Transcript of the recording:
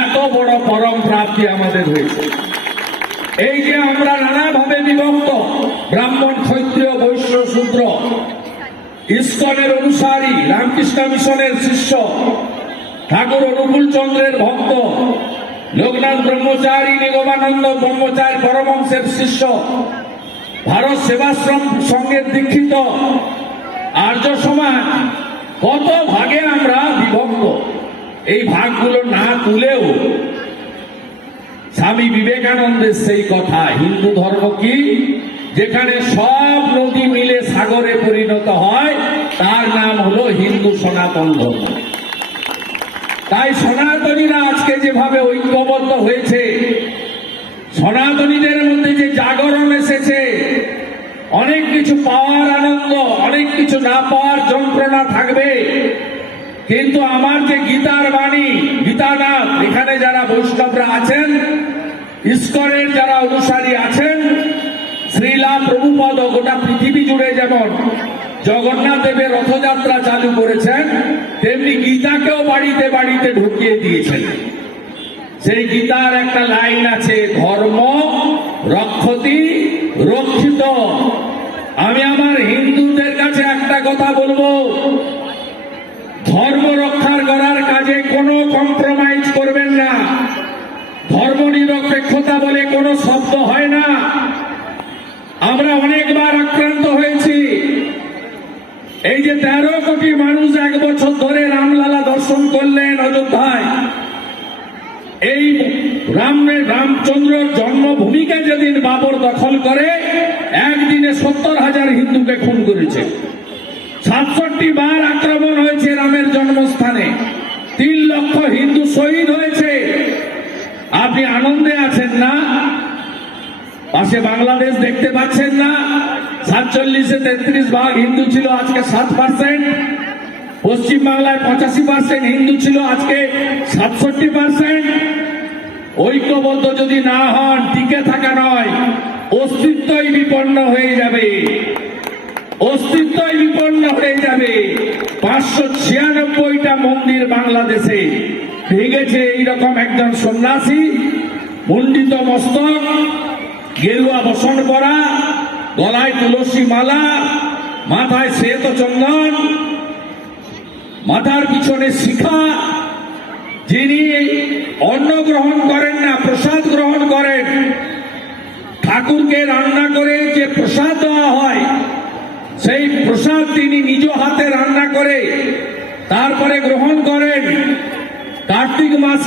এত বড় পরম প্রাপ্তি আমাদের হয়েছে। এই যে আমরা নানাভাবে বিভক্ত, ব্রাহ্মণ, ক্ষত্রিয়, বৈশ্য, শূদ্র, ইস্কনের অনুসারী, রামকৃষ্ণ মিশনের শিষ্য, ঠাকুর অনুকূল চন্দ্রের ভক্ত, লোকনাথ ব্রহ্মচারী, নিগমানন্দ ব্রহ্মচারী পরমহংসের শিষ্য, ভারত সেবাশ্রম সংঘের দীক্ষিত, আর্য সমাজ, কত ভাগে আমরা বিভক্ত। এই ভাগগুলো না তুলেও স্বামী বিবেকানন্দের সেই কথা, হিন্দু ধর্ম কি, যেখানে সব নদী মিলে সাগরে পরিণত হয়, তার নাম হলো হিন্দু সনাতন ধর্ম। তাই সনাতনীরা আজকে যেভাবে ঐক্যবদ্ধ হয়েছে, সনাতনীদের মধ্যে যে জাগরণ এসেছে, অনেক কিছু পাওয়ার আনন্দ, অনেক কিছু না পাওয়ার যন্ত্রণা থাকবে, কিন্তু আমার যে গীতার বাণী, গীতানাথ, এখানে যারা বৈষ্ণবরা আছেন, ইস্কনের যারা অনুসারী আছেন, শ্রীলা প্রভুপদ গোটা পৃথিবী জুড়ে যেমন জগন্নাথ দেবের রথযাত্রা চালু করেছেন, তেমনি গীতাকেও বাড়িতে বাড়িতে ঢুকিয়ে দিয়েছেন। সেই গীতার একটা লাইন আছে, ধর্ম রক্ষতি রক্ষিত। আমি আমার হিন্দুদের কাছে একটা কথা বলবো, ধর্ম রক্ষার করার কাজে কোনো কম্প্রোমাইজ করবেন না। ধর্ম নিরপেক্ষতা বলে কোনো শব্দ হয় না। আমরা অনেকবার আক্রান্ত হয়েছি। এই যে 13 কোটি মানুষ 1 বছর ধরে রামলালা দর্শন করলেন অযোধ্যায়, এই রামচন্দ্রর জন্মভূমিকে যেদিন বাবর দখল করে, একদিনে 70,000 হিন্দুকে খুন করেছে। 67 বার আক্রমণ হয়েছে রামের জন্মস্থানে, 3 লক্ষ হিন্দু শহীদ হয়েছে। আপনি আনন্দে আছেন না? পাশে বাংলাদেশ দেখতে পাচ্ছেন না? 47-এ 33 ভাগ হিন্দু ছিল, আজকে 7%। পশ্চিম বাংলায় 85% হিন্দু ছিল, আজকে 67%। ঐক্যবদ্ধ যদি না হন, টিকে থাকা নয়, অস্তিত্বই বিপন্ন হয়ে যাবে, অস্তিত্বই বিপন্ন হয়ে যাবে। 596টা মন্দির বাংলাদেশে ভেঙেছে এইরকম একজন সন্ন্যাসী, মণ্ডিত মস্তক, গেরুয়া বসন পরা, গলায় তুলসী মালা, মাথায় শ্বেত চন্দন, মাথার পিছনে শিখা, যিনি অন্ন গ্রহণ করেন না, প্রসাদ গ্রহণ করেন। ঠাকুরকে রান্না করে যে প্রসাদ দেওয়া হয়, সেই প্রসাদ তিনি নিজ হাতে রান্না করে তারপরে গ্রহণ করেন। কার্তিক মাস